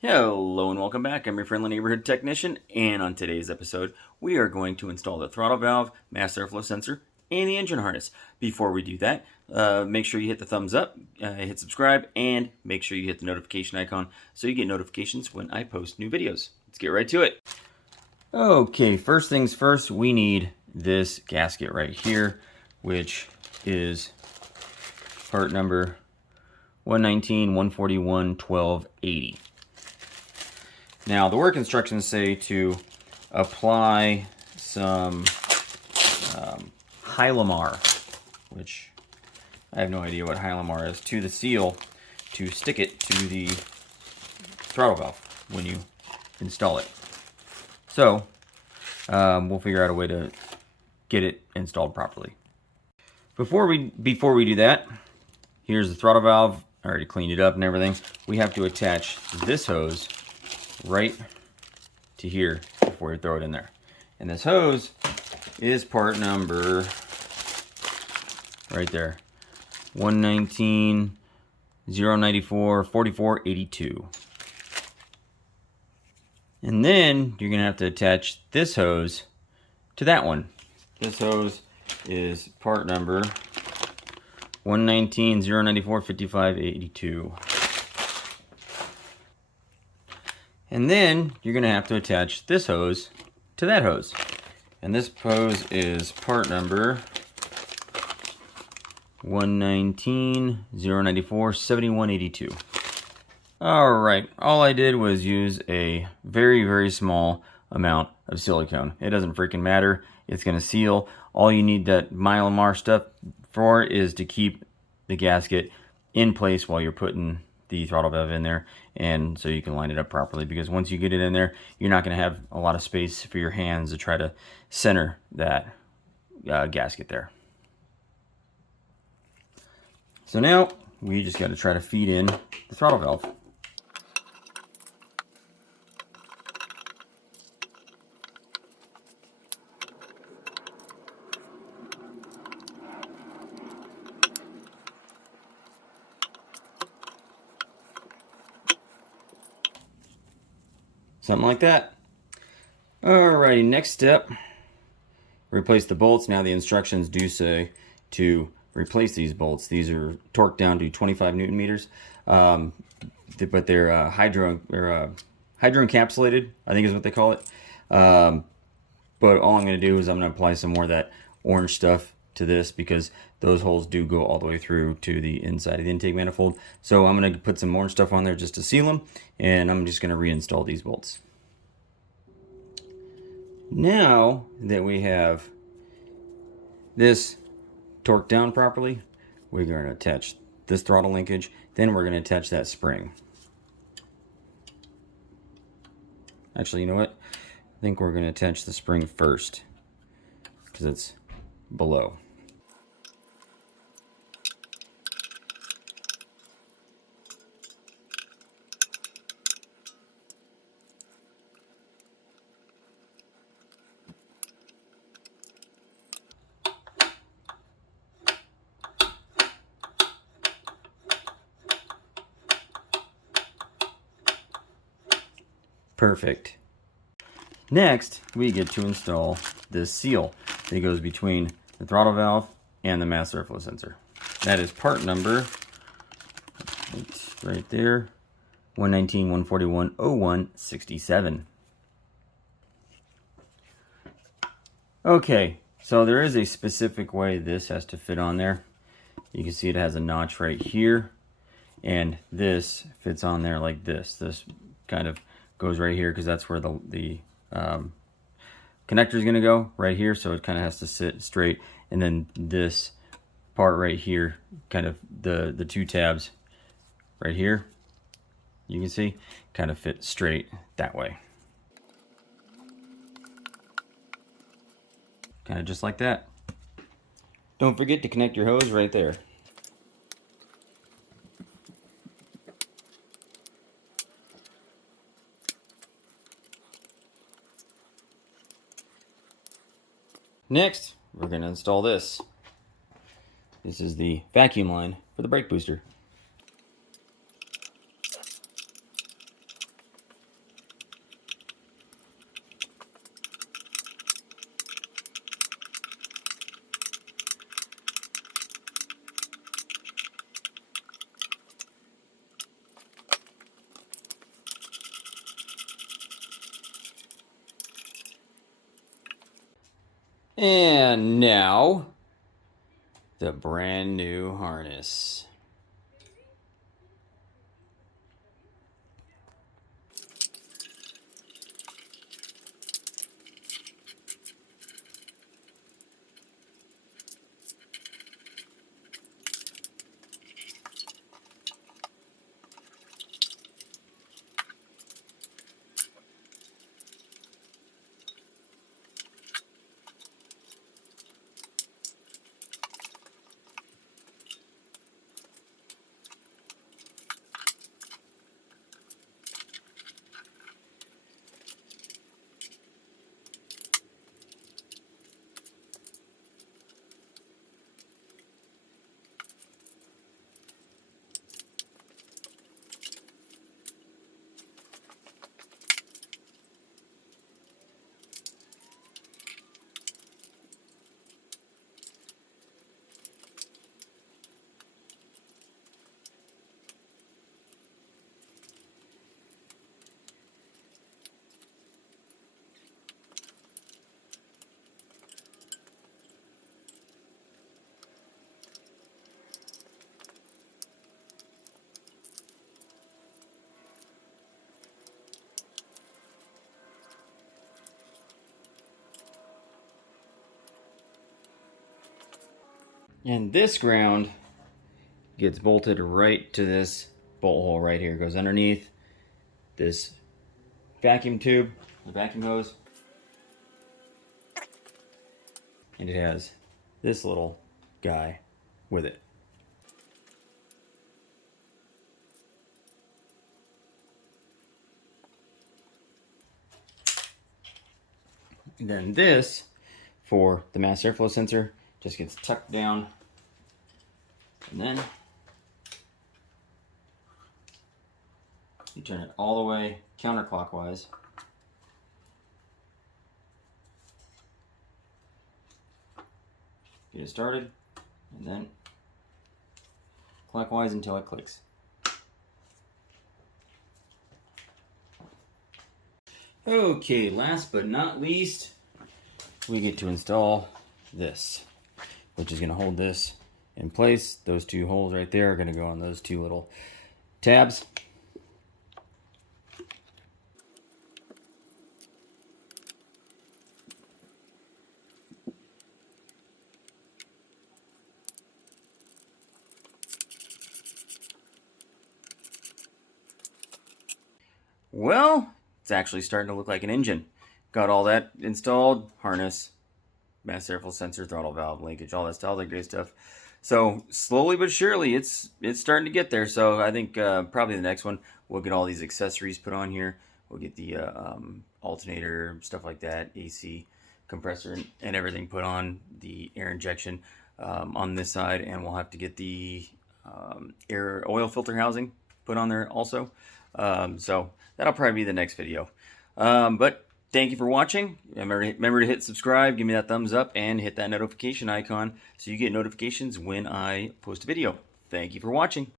Hello and welcome back. I'm your friendly neighborhood technician, and on today's episode, we are going to install the throttle valve, mass airflow sensor, and the engine harness. Before we do that, make sure you hit the thumbs up, hit subscribe, and make sure you hit the notification icon so you get notifications when I post new videos. Let's get right to it. Okay, first things first, we need this gasket right here, which is part number 119, 141, 1280. Now, the work instructions say to apply some Hylamar, which I have no idea what Hylamar is, to the seal to stick it to the throttle valve when you install it. So, we'll figure out a way to get it installed properly. Before we do that, here's the throttle valve. I already cleaned it up and everything. We have to attach this hose right to here before you throw it in there. And this hose is part number right there, 119 094 4482. And then you're gonna have to attach this hose to that one. This hose is part number 119 094 5582. And then you're going to have to attach this hose to that hose. And this hose is part number 119 094 7182. Alright, all I did was use a very, very small amount of silicone. It doesn't freaking matter. It's going to seal. All you need that Mylar stuff for is to keep the gasket in place while you're putting the throttle valve in there, and so you can line it up properly, because once you get it in there, you're not going to have a lot of space for your hands to try to center that gasket there. So now we just got to try to feed in the throttle valve. Something like that. Alrighty, next step, replace the bolts. Now the instructions do say to replace these bolts. These are torqued down to 25 Newton meters, but they're hydro encapsulated, I think is what they call it. But all I'm going to do is I'm going to apply some more of that orange stuff to this, because those holes do go all the way through to the inside of the intake manifold. So I'm going to put some orange stuff on there just to seal them, and I'm just going to reinstall these bolts. Now that we have this torqued down properly, we're going to attach this throttle linkage, then we're going to attach that spring. Actually, you know what? I think we're going to attach the spring first, because it's below. Perfect. Next, we get to install this seal that goes between the throttle valve and the mass airflow sensor. That is part number, it's right there, 119 141 01 67. Okay, so there is a specific way this has to fit on there. You can see it has a notch right here, and this fits on there like this. This kind of goes right here, because that's where the connector is going to go, right here, so it kind of has to sit straight. And then this part right here, kind of the two tabs right here, you can see, kind of fit straight that way. Kind of just like that. Don't forget to connect your hose right there. Next, we're going to install this. This is the vacuum line for the brake booster. And now, the brand new harness. And this ground gets bolted right to this bolt hole right here. It goes underneath this vacuum tube, the vacuum hose. And it has this little guy with it. And then this, for the mass airflow sensor, just gets tucked down. And then you turn it all the way counterclockwise. Get it started, and then clockwise until it clicks. Okay, last but not least, we get to install this, which is going to hold this in place. Those two holes right there are going to go on those two little tabs. Well, it's actually starting to look like an engine. Got all that installed, harness, mass airflow sensor, throttle valve, linkage, all that great stuff. So slowly but surely, it's starting to get there. So I think probably the next one, we'll get all these accessories put on here. We'll get the alternator, stuff like that, AC, compressor, and everything put on, the air injection on this side. And we'll have to get the air oil filter housing put on there also. So that'll probably be the next video. But thank you for watching. Remember to hit subscribe, give me that thumbs up, and hit that notification icon so you get notifications when I post a video. Thank you for watching.